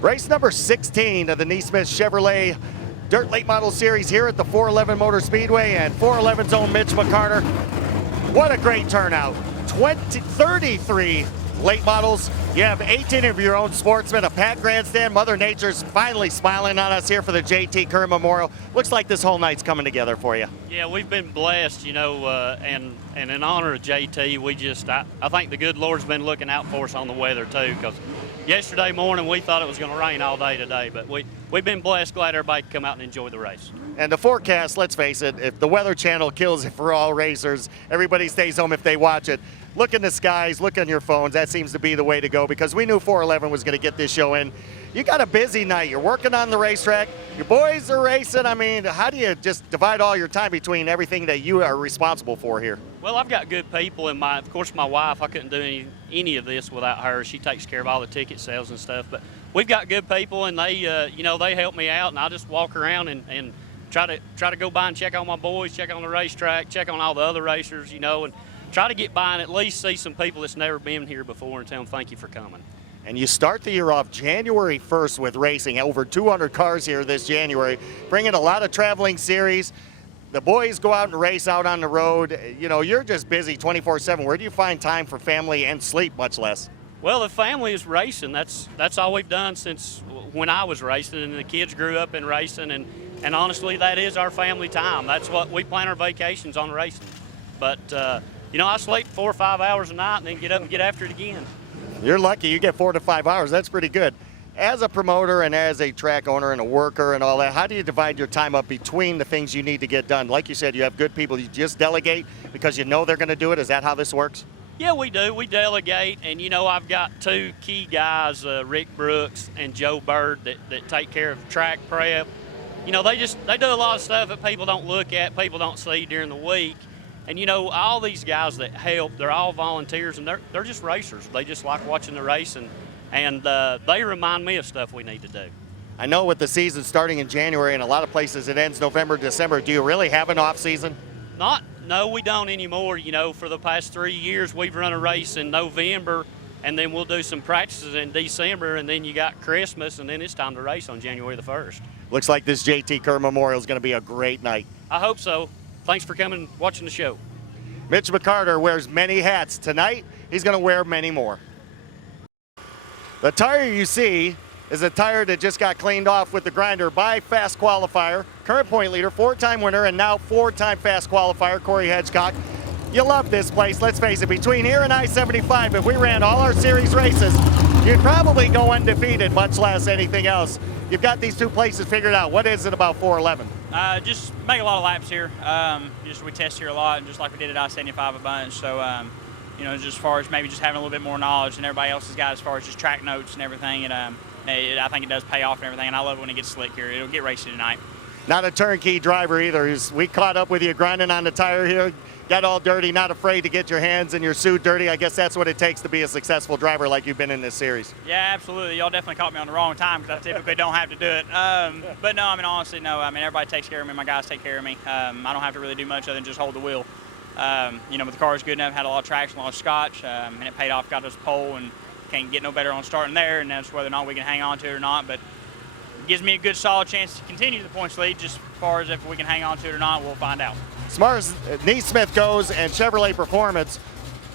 Race number 16 of the NeSmith Chevrolet Dirt Late Model Series here at the 411 Motor Speedway, and 411's own Mitch McCarter. What a great turnout. 33 late models. You have 18 of your own sportsmen, a packed grandstand. Mother Nature's finally smiling on us here for the J.T. Kerr Memorial. Looks like this whole night's coming together for you. Yeah, we've been blessed, you know, and in honor of J.T., I think the good Lord's been looking out for us on the weather too, because yesterday morning we thought it was going to rain all day today, but we've been blessed, glad everybody could come out and enjoy the race. And the forecast, let's face it, if the Weather Channel kills it for all racers, everybody stays home if they watch it. Look in the skies, look on your phones. That seems to be the way to go, because we knew 411 was going to get this show in. You got a busy night. You're working on the racetrack. Your boys are racing. I mean, how do you just divide all your time between everything that you are responsible for here? Well, I've got good people, and of course my wife, I couldn't do any of this without her. She takes care of all the ticket sales and stuff. But we've got good people, and they, you know, they help me out, and I just walk around and try to go by and check on my boys, check on the racetrack, check on all the other racers, you know, and try to get by and at least see some people that's never been here before and tell them thank you for coming. And you start the year off January 1st with racing. Over 200 cars here this January, bringing a lot of traveling series. The boys go out and race out on the road. You know, you're just busy 24/7. Where do you find time for family and sleep, much less? Well, the family is racing. That's all we've done since when I was racing, and the kids grew up in racing, and honestly, that is our family time. That's what we plan our vacations on, racing. But you know, I sleep 4 or 5 hours a night and then get up and get after it again. You're lucky. You get 4 to 5 hours. That's pretty good. As a promoter and as a track owner and a worker and all that, how do you divide your time up between the things you need to get done? Like you said, you have good people. You just delegate because you know they're going to do it. Is that how this works? Yeah, we do. We delegate, and you know, I've got two key guys, Rick Brooks and Joe Bird, that take care of track prep. You know, they do a lot of stuff that people don't look at, people don't see during the week. And you know, all these guys that help, they're all volunteers, and they're just racers. They just like watching the race, and they remind me of stuff we need to do. I know with the season starting in January, and a lot of places it ends November, December, do you really have an off season? No, we don't anymore. You know, for the past 3 years, we've run a race in November, and then we'll do some practices in December, and then you got Christmas, and then it's time to race on January the 1st. Looks like this J.T. Kerr Memorial is going to be a great night. I hope so. Thanks for coming and watching the show. Mitch McCarter wears many hats. Tonight, he's going to wear many more. The tire you see is a tire that just got cleaned off with the grinder by Fast Qualifier, current point leader, 4-time winner, and now 4-time Fast Qualifier, Corey Hedgecock. You love this place. Let's face it, between here and I-75, if we ran all our series races, you'd probably go undefeated, much less anything else. You've got these two places figured out. What is it about 411? Just make a lot of laps here. We test here a lot, and just like we did at I-75 a bunch. So, you know, just as far as maybe just having a little bit more knowledge than everybody else has got as far as just track notes and everything. And I think it does pay off and everything. And I love it when it gets slick here. It'll get racy tonight. Not a turnkey driver either. We caught up with you grinding on the tire here. Got all dirty, not afraid to get your hands and your suit dirty. I guess that's what it takes to be a successful driver like you've been in this series. Yeah, absolutely. Y'all definitely caught me on the wrong time because I typically don't have to do it. But no, I mean, honestly, no. I mean, everybody takes care of me. My guys take care of me. I don't have to really do much other than just hold the wheel. You know, but the car is good enough, had a lot of traction, a lot of scotch, and it paid off, got us pole, and can't get no better on starting there, and that's whether or not we can hang on to it or not. But it gives me a good, solid chance to continue the points lead. Just as far as if we can hang on to it or not, we'll find out. As far as NeSmith goes and Chevrolet Performance,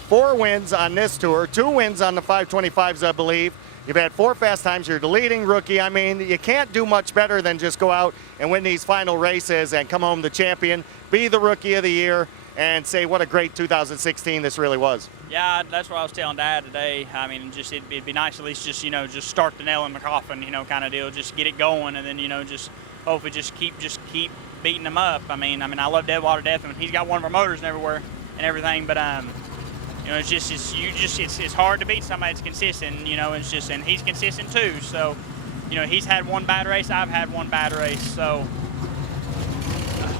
4 wins on this tour, 2 wins on the 525s, I believe. You've had 4 fast times. You're the leading rookie. I mean, you can't do much better than just go out and win these final races and come home the champion, be the rookie of the year, and say what a great 2016 this really was. Yeah, that's what I was telling Dad today. I mean, just it'd be nice at least just, you know, just start the nail in the coffin, you know, kind of deal. Just get it going, and then, you know, just hopefully just keep beating them up. I mean, I love Deadwater Death, and he's got one of our motors and everything. But you know, it's hard to beat somebody that's consistent. You know, and he's consistent too. So, you know, he's had one bad race, I've had one bad race. So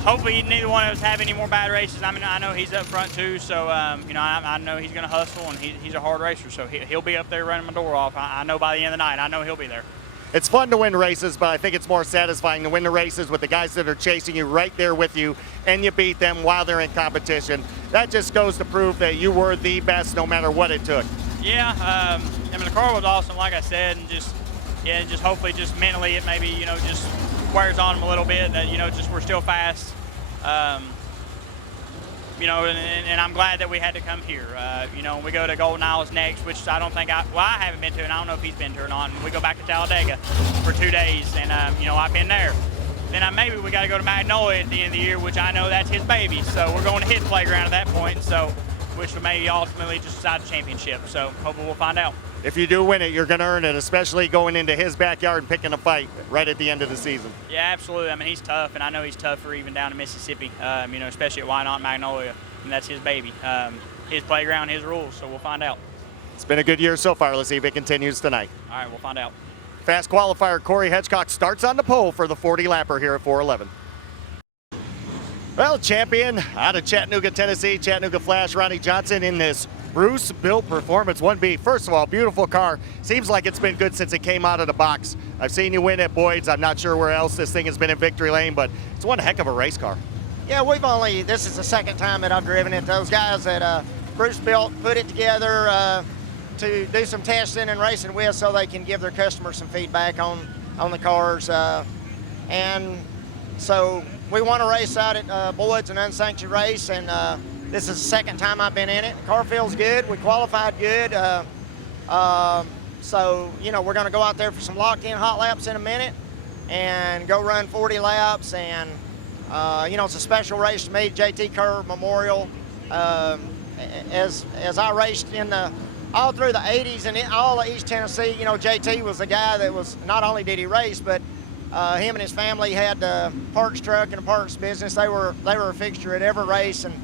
hopefully neither one of us have any more bad races. I mean, I know he's up front too. So you know, I know he's going to hustle, and he's a hard racer. So he'll be up there running my door off. I know by the end of the night, I know he'll be there. It's fun to win races, but I think it's more satisfying to win the races with the guys that are chasing you right there with you, and you beat them while they're in competition. That just goes to prove that you were the best no matter what it took. Yeah, I mean, the car was awesome, like I said, and just yeah, just hopefully just mentally it maybe, you know, just wears on him a little bit that, you know, just we're still fast. You know, and I'm glad that we had to come here. You know, we go to Golden Isles next, which I don't think I haven't been to, and I don't know if he's been to or not. And we go back to Talladega for 2 days, and you know, I've been there. Then maybe we got to go to Magnolia at the end of the year, which I know that's his baby. So we're going to his playground at that point. So, which will maybe ultimately just decide the championship. So hopefully we'll find out. If you do win it, you're going to earn it, especially going into his backyard and picking a fight right at the end of the season. Yeah, absolutely. I mean, he's tough, and I know he's tougher even down in Mississippi, you know, especially at Why Not Magnolia, and that's his baby. His playground, his rules, so we'll find out. It's been a good year so far. Let's see if it continues tonight. All right, we'll find out. Fast qualifier Corey Hedgecock starts on the pole for the 40-lapper here at 411. Well, champion out of Chattanooga, Tennessee, Chattanooga Flash, Ronnie Johnson in this Bruce-built Performance 1B. First of all, beautiful car. Seems like it's been good since it came out of the box. I've seen you win at Boyd's. I'm not sure where else this thing has been in victory lane, but it's one heck of a race car. Yeah, this is the second time that I've driven it. Those guys that Bruce built put it together to do some testing and racing with so they can give their customers some feedback on the cars. And so we won a race out at Boyd's, an unsanctioned race, and this is the second time I've been in it. The car feels good. We qualified good. So, you know, we're going to go out there for some locked-in hot laps in a minute and go run 40 laps. And, you know, it's a special race to me, JT Kerr Memorial. As I raced all through the 80s and all of East Tennessee, you know, JT was the guy that was, not only did he race, but him and his family had the parts truck and a parts business. They were a fixture at every race, and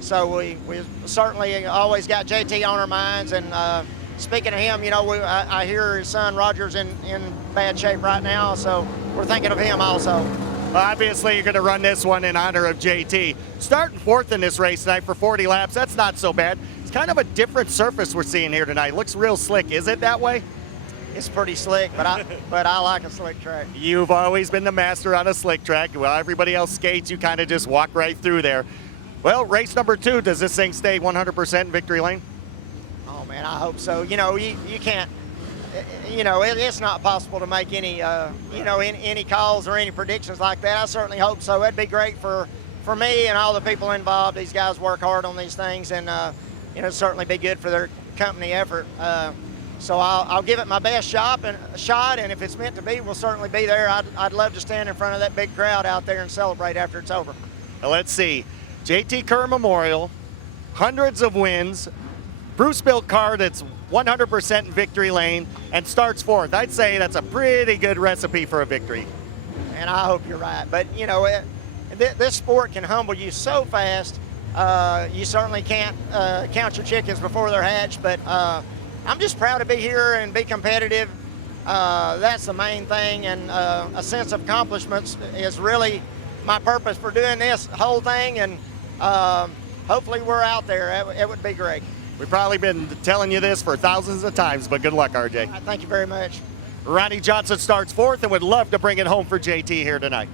so we certainly always got JT on our minds. And speaking of him, you know, I hear his son Roger's in bad shape right now, so we're thinking of him also. Well, obviously, you're going to run this one in honor of JT. Starting fourth in this race tonight for 40 laps, that's not so bad. It's kind of a different surface we're seeing here tonight. It looks real slick. Is it that way? It's pretty slick, but I like a slick track. You've always been the master on a slick track. Well, everybody else skates, you kind of just walk right through there. Well, race number 2, does this thing stay 100% in victory lane? Oh man, I hope so. You know, you can't, you know, it's not possible to make any, you know, any calls or any predictions like that. I certainly hope so. It'd be great for me and all the people involved. These guys work hard on these things, and you know, certainly be good for their company effort. So I'll give it my best shot, and if it's meant to be, we'll certainly be there. I'd love to stand in front of that big crowd out there and celebrate after it's over. Well, let's see. JT Kerr Memorial, hundreds of wins, Bruce-built car that's 100% in victory lane, and starts fourth. I'd say that's a pretty good recipe for a victory. And I hope you're right. But, you know, this sport can humble you so fast. You certainly can't count your chickens before they're hatched, but I'm just proud to be here and be competitive. That's the main thing, and a sense of accomplishments is really my purpose for doing this whole thing, and hopefully we're out there. It would be great. We've probably been telling you this for thousands of times, but good luck, RJ. Thank you very much. Ronnie Johnson starts fourth and would love to bring it home for JT here tonight.